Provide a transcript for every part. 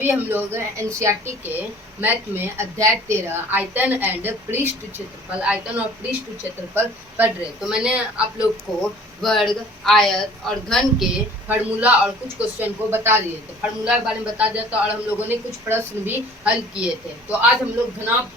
अभी हम लोग एनसीईआरटी के मैथ में अध्याय 13 आयतन एंड पृष्ठ क्षेत्रफल, आयतन और पृष्ठ क्षेत्रफल पढ़ रहे। तो मैंने आप लोग को वर्ग, आयत और घन के फार्मूला और कुछ क्वेश्चन को बता दिए थे। फार्मूला के बारे में बता दिया था और हम लोगों ने कुछ प्रश्न भी हल किए थे। तो आज हम लोग घनाभ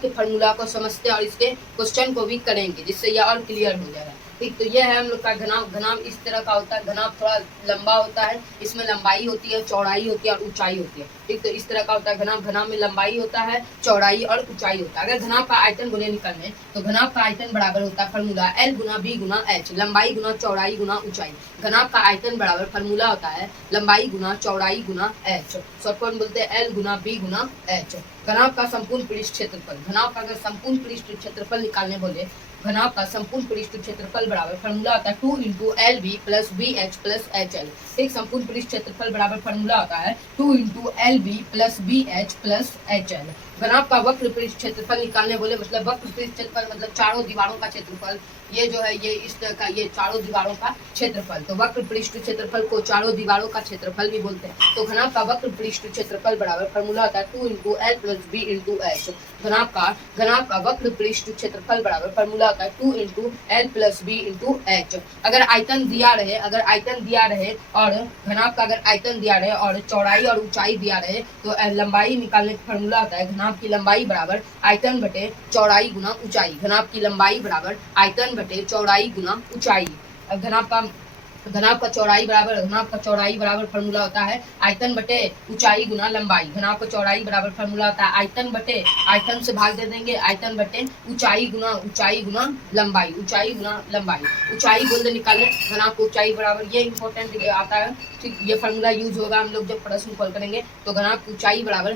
के फार्मूला को समझते हैं और इसके क्वेश्चन को भी करेंगे, जिससे यह और क्लियर हो जाएगा। ठीक, तो यह है हम लोग का घनाभ। घनाभ इस तरह का होता है। घनाभ थोड़ा लंबा होता है, इसमें लंबाई होती है, चौड़ाई होती है और ऊंचाई होती है। ठीक, तो इस तरह का होता है घनाभ। घनाभ में लंबाई होता है, चौड़ाई और ऊंचाई होता है। अगर घनाभ का आयतन बोले निकालने, तो घनाभ का आयतन बराबर होता है फार्मूला L गुना B गुना H, लंबाई गुना चौड़ाई गुना ऊंचाई। घनाभ का आयतन बराबर फार्मूला होता है लंबाई गुना चौड़ाई गुना H, शॉर्टकट बोलते हैं L गुना B गुना H। घनाभ का संपूर्ण पृष्ठ क्षेत्रफल, घनाभ का अगर संपूर्ण पृष्ठ क्षेत्रफल निकालने बोले, घनाभ का संपूर्ण पृष्ठ क्षेत्रफल बराबर फार्मूला होता है 2 into L B plus B H plus H L. एक संपूर्ण पृष्ठ क्षेत्रफल बराबर फार्मूला होता है 2 into L B plus B H plus H L. घनाभ का वक्र पृष्ठ क्षेत्रफल निकालने बोले, मतलब वक्र पृष्ठ क्षेत्रफल मतलब चारों दीवारों का क्षेत्रफल। ये जो है ये इस तरह का, ये चारों दीवारों का क्षेत्रफल। तो वक्र पृष्ठ क्षेत्रफल को चारों दीवारों का क्षेत्रफल भी बोलते हैं। तो घनाभ का वक्र पृष्ठ क्षेत्रफल बराबर फार्मूला होता है 2 into L plus B into H. घनाभ का वक्र पृष्ठ क्षेत्रफल बराबर फार्मूला होता है 2 into L plus B into H. अगर आयतन दिया रहे और घनाभ का अगर आयतन दिया रहे और चौड़ाई और ऊंचाई दिया रहे, तो लंबाई निकालने का फार्मूला होता है घनाभ की लंबाई बराबर आयतन बटे चौड़ाई गुना ऊंचाई। घनाभ की लंबाई बराबर आयतन बटे चौड़ाई गुना ऊंचाई। घनाभ का चौड़ाई बराबर फार्मूला होता है आयतन बटे ऊंचाई गुना लंबाई। घनाभ का चौड़ाई बराबर फार्मूला होता है आयतन से भाग दे देंगे, आयतन बटे ऊंचाई गुना लंबाई। ऊंचाई बोल दे निकालने घनाभ को ऊंचाई बराबर, ये इंपॉर्टेंट आता है। ठीक, ये फार्मूला यूज होगा हम लोग जब प्रश्न सॉल्व करेंगे। तो घनाभ की ऊंचाई बराबर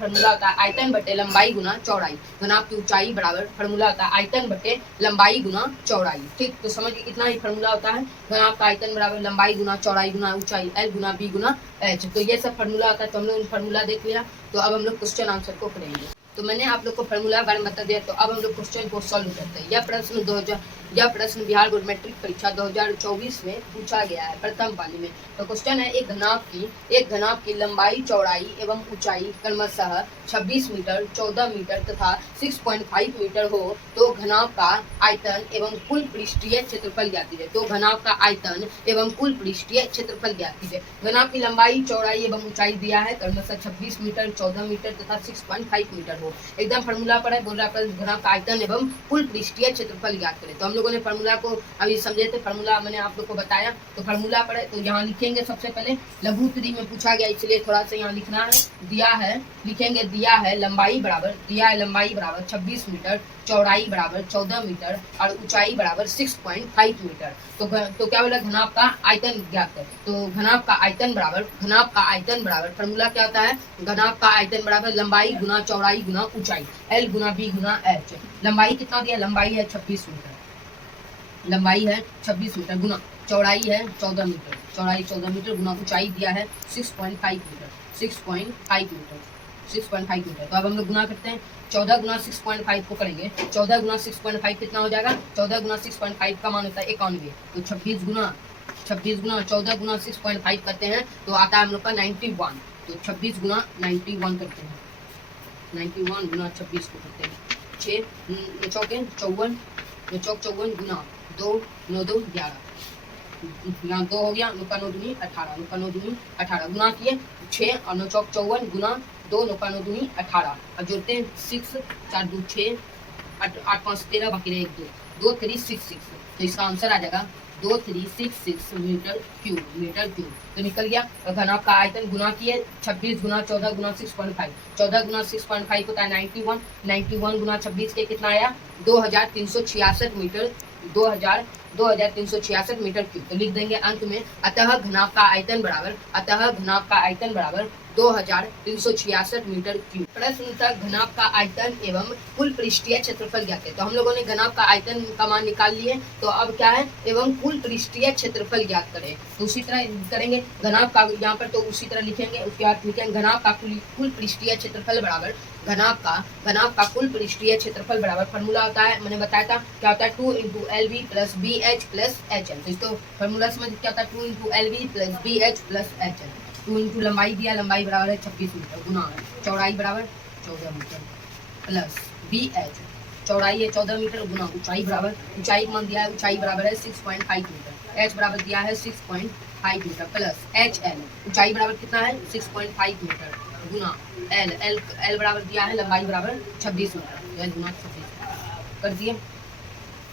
फार्मूला होता है आयतन बटे लंबाई गुना चौड़ाई। घनाभ की ऊंचाई बराबर फार्मूला होता है आयतन बटे लंबाई गुना चौड़ाई। ठीक, तो समझिए इतना ही फार्मूला होता है। घनाभ का आयतन बराबर लंबाई गुना चौड़ाई गुना ऊंचाई, L गुना B गुना H। तो ये सब फार्मूला होता है। तो हम लोग फार्मूला देख लिया। तो अब हम लोग क्वेश्चन आंसर को करेंगे। तो मैंने आप लोग को फार्मूला बारे में बता दिया। तो अब हम लोग क्वेश्चन को सॉल्व करते हैं। यह प्रश्न बिहार बोर्ड मैट्रिक परीक्षा 2024 में पूछा गया है, प्रथम पाली में। तो क्वेश्चन है एक घनाभ की लंबाई, चौड़ाई एवं ऊंचाई क्रमशः 26 मीटर, 14 मीटर तथा 6.5 मीटर हो, तो घनाभ का आयतन एवं कुल पृष्ठीय क्षेत्रफल ज्ञात कीजिए। तो घनाभ का आयतन एवं कुल पृष्ठीय क्षेत्रफल ज्ञात कीजिए। घनाभ की लंबाई, चौड़ाई एवं ऊंचाई दिया है, क्रमशः 26 मीटर, 14 मीटर तथा 6.5 मीटर हो। एकदम फार्मूला पर है, बोल रहा है घनाभ का आयतन एवं कुल पृष्ठीय क्षेत्रफल ज्ञात करें। तो हम लोगों ने फार्मूला को अभी समझे थे, फार्मूला मैंने आप लोग को बताया। तो फार्मूला पर है, तो यहाँ लिखेंगे सबसे पहले, लघु त्रि में पूछा गया इसलिए थोड़ा सा यहाँ लिखना है। दिया है लंबाई बराबर 26 मीटर, चौड़ाई बराबर 14 मीटर और ऊंचाई बराबर 6.5 मीटर। तो क्या बोला, घनाभ का आयतन ज्ञात कर। तो घनाभ का आयतन बराबर फार्मूला क्या होता है, घनाभ का आयतन बराबर लंबाई गुना चौड़ाई गुना ऊंचाई, L गुना B गुना H। लंबाई कितना दिया, लंबाई है 26 मीटर, गुना चौड़ाई है 14 मीटर, गुना ऊंचाई दिया है 6.5 मीटर। तो अब हम लोग गुना करते हैं। 14 गुना 6.5 को करेंगे। 14 गुना 6.5 कितना हो जाएगा, 14 गुना 6.5 का मान होता है 91। तो 26 गुना 14 गुना 6.5 करते हैं तो आता है हम लोग का 91। तो 26 गुना 91 करते हैं, 91 गुना 26 को करते हैं। 6 चौके 54 गुना 2 9 2 11, यहाँ 2 हो गया, 9 दूनी 18, गुना किए 6 और 9 चौक 54 गुना 2 9 दूनी 18। अब जोड़ते हैं 6 4 2 6 8 5 13, बाकी रहे 2 3 6 6। तो इसका आंसर आ जाएगा 2366 मीटर क्यूब। तो निकल गया। और घनाभ का आयतन गुना किए 26 गुना 14 गुना 6.5, 14 गुना 6.5 होता है 91 गुना 26 के कितना आया, 2366 मीटर, 2366 मीटर क्यूब। तो लिख देंगे अंत में, अतः घनाभ का आयतन बराबर 2366 मीटर क्यूब। प्रश्न था घनाभ का आयतन एवं कुल पृष्ठीय क्षेत्रफल ज्ञात है। तो हम लोगों ने घनाभ का आयतन का मान निकाल लिए। तो अब क्या है, एवं कुल पृष्ठीय क्षेत्रफल ज्ञात करें। तो उसी तरह करेंगे घनाभ का, यहाँ पर तो उसी तरह लिखेंगे। उसके बाद लिखेंगे घनाभ का कुल पृष्ठीय क्षेत्रफल बराबर घनाभ का कुल पृष्ठीय क्षेत्रफल बराबर फार्मूला होता है, मैंने बताया था क्या होता है, 2 into L B plus B H plus H L. तो इसको फार्मूला समझ क्या होता है, 2 into L B plus B H plus H L. 2 into लंबाई दिया, लंबाई बराबर है 26 मीटर गुना चौड़ाई बराबर 14 मीटर प्लस बी एच, चौड़ाई है 14 मीटर गुना ऊंचाई बराबर, ऊंचाई मान दिया है, ऊंचाई बराबर है 6.5 मीटर, एच बराबर दिया है 6.5 मीटर प्लस एच एल, ऊंचाई बराबर कितना है 6.5 मीटर गुना एल, एल बराबर दिया है लंबाई बराबर 26 मीटर, एल गुना 26 कर दिए।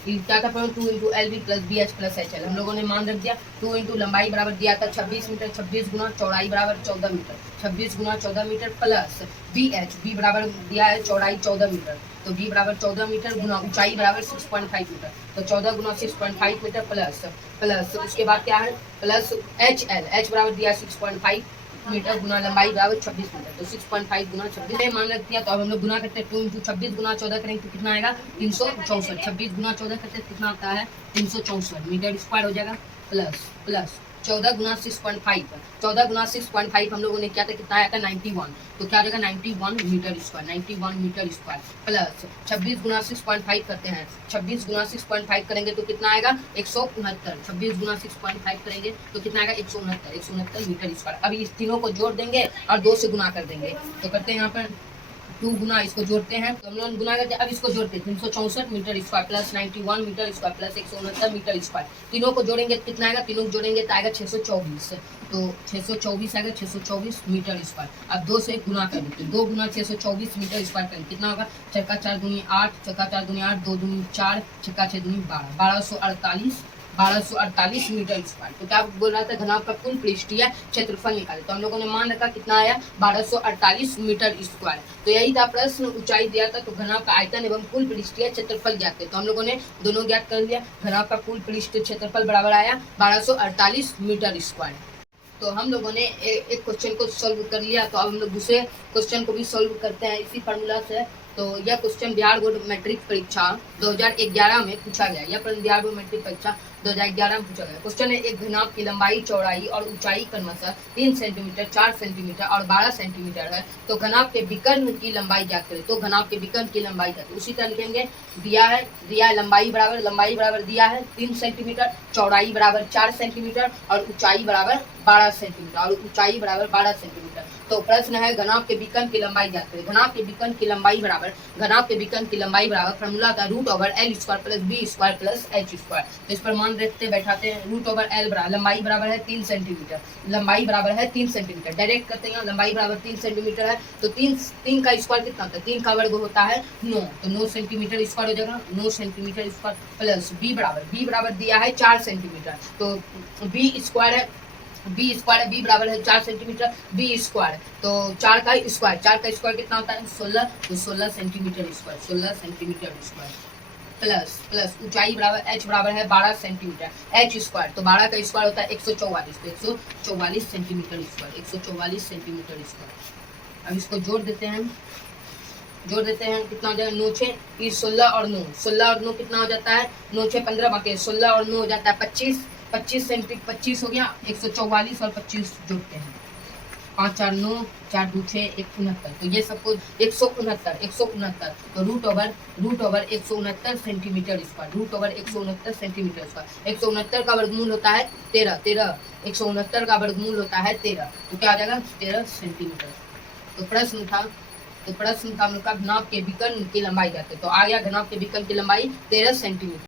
क्या था 2 into L B plus B H plus H L, हम लोगों ने मान रख दिया। 2 इंटू लंबाई बराबर दिया था 26 मीटर, 26 गुना चौड़ाई बराबर 14 मीटर, 26 गुना 14 metre plus B H, B बराबर दिया है चौड़ाई 14 मीटर, तो बी बराबर 14 मीटर गुना ऊंचाई बराबर 6.5 मीटर, तो 14 गुना 6.5 मीटर प्लस उसके बाद क्या है प्लस एच एल, एच बराबर दिया 6.5 मीटर गुना लंबाई बराबर 26 मीटर, तो 6.5 गुना 26 मान रख दिया। तो अब हम लोग गुना करते हैं 2 इंटू 26 गुना 14 करेंगे तो कितना आएगा 364, 26 गुना 14 करते कितना आता है 364 मीटर स्क्वायर हो जाएगा प्लस 14 गुना 6.5, 14 गुना 6.5 हम लोगों ने किया था कितना आया था 91, तो क्या आ जाएगा 91 metre square, 91 metre square plus 26 गुना 6.5 करते हैं, 26 गुना 6.5 करेंगे तो कितना आएगा 169, 26 गुना 6.5 करेंगे तो कितना आएगा 169 मीटर स्क्वायर। अभी इस तीनों को जोड़ देंगे और 2 से गुना कर देंगे, तो करते हैं यहाँ पर 2 गुना इसको जोड़ते हैं, तो हम लोग गुना करते हैं। अब इसको जोड़ते हैं 364 metre square plus 91 metre square plus 169 metre square, तीनों को जोड़ेंगे कितना आएगा, तीनों को जोड़ेंगे तो आएगा 624, तो 624 आएगा 624 मीटर स्क्वायर। अब 2 से गुना कर देते हैं, 2 गुना 624 मीटर स्क्वायर करेंगे कितना होगा, चक्का 4 दूनी 8, चक्का 4 दूनी 8, 2 दूनी 4, चक्का 6 दूनी 12, 1248 मीटर स्क्वायर। तो क्या बोल रहा था घनाभ का कुल पृष्ठीय क्षेत्रफल निकाले, तो हम लोगों ने मान रखा कितना आया 1248 मीटर स्क्वायर। तो यही था प्रश्न, ऊंचाई दिया था तो घनाभ का आयतन एवं कुल पृष्ठीय क्षेत्रफल ज्ञात है, तो हम लोगों ने दोनों ज्ञात कर लिया। घनाभ का कुल पृष्ठीय क्षेत्रफल बराबर आया 1248 मीटर स्क्वायर। तो हम लोगों ने एक क्वेश्चन को सॉल्व कर लिया, तो अब हम लोग दूसरे क्वेश्चन को भी सॉल्व करते हैं इसी फार्मूला से। तो यह क्वेश्चन बिहार बोर्ड मैट्रिक परीक्षा 2011 में पूछा गया, यह प्रश्न बिहार बोर्ड मैट्रिक परीक्षा 2011 में पूछा गया। क्वेश्चन है एक घनाभ की लंबाई, चौड़ाई और ऊंचाई क्रमशः 3 सेंटीमीटर, 4 सेंटीमीटर और 12 सेंटीमीटर है, तो घनाभ के विकर्ण की लंबाई ज्ञात करें। तो घनाभ के विकर्ण की लंबाई ज्ञात उसी तरह लिखेंगे, दिया है लंबाई बराबर दिया है 3 सेंटीमीटर, चौड़ाई बराबर 4 सेंटीमीटर और ऊंचाई बराबर 12 सेंटीमीटर, तो प्रश्न है घनाभ के विकर्ण की लंबाई ज्ञात करें। घनाभ के विकर्ण की लंबाई बराबर फॉर्मूला था √L square plus B square plus H square. तो इस पर मान रखते बैठाते हैं √L लंबाई बराबर है 3 सेंटीमीटर, लंबाई बराबर है 3 सेंटीमीटर, डायरेक्ट करते हैं लंबाई बराबर 3 सेंटीमीटर है, तो 3 का स्क्वायर कितना होता है, 3 का वर्ग होता है 9, तो 9 सेंटीमीटर स्क्वायर हो जाएगा, 9 सेंटीमीटर स्क्वायर प्लस बी बराबर दिया है 4 सेंटीमीटर, तो बी बराबर है 4 सेंटीमीटर, बी स्क्वायर तो 4 का स्क्वायर कितना होता है 16, तो 16 सेंटीमीटर स्क्वायर प्लस ऊंचाई बराबर एच बराबर है 12 सेंटीमीटर, एच स्क्वायर तो 12 का स्क्वायर होता है 144, तो 144 सेंटीमीटर स्क्वायर। अब इसको जोड़ देते हैं कितना हो जाएगा 9 6 16 और 9 कितना हो जाता है 9 6 15, बाकी 16 और 9 हो जाता है 25 हो गया, 144 और 25 जोड़ते हैं 5 4 9 4 2 6 169, तो ये सबको 169, तो √ओवर 169 सेंटीमीटर स्क्वायर, 169 का वर्गमूल होता है 13, 169 का वर्गमूल होता है 13, तो क्या आ जाएगा 13 सेंटीमीटर। तो प्रश्न था हम लोग का घनाभ के विकर्ण की लंबाई कहते हैं, तो आ गया घनाभ के विकर्ण की लंबाई 13 सेंटीमीटर।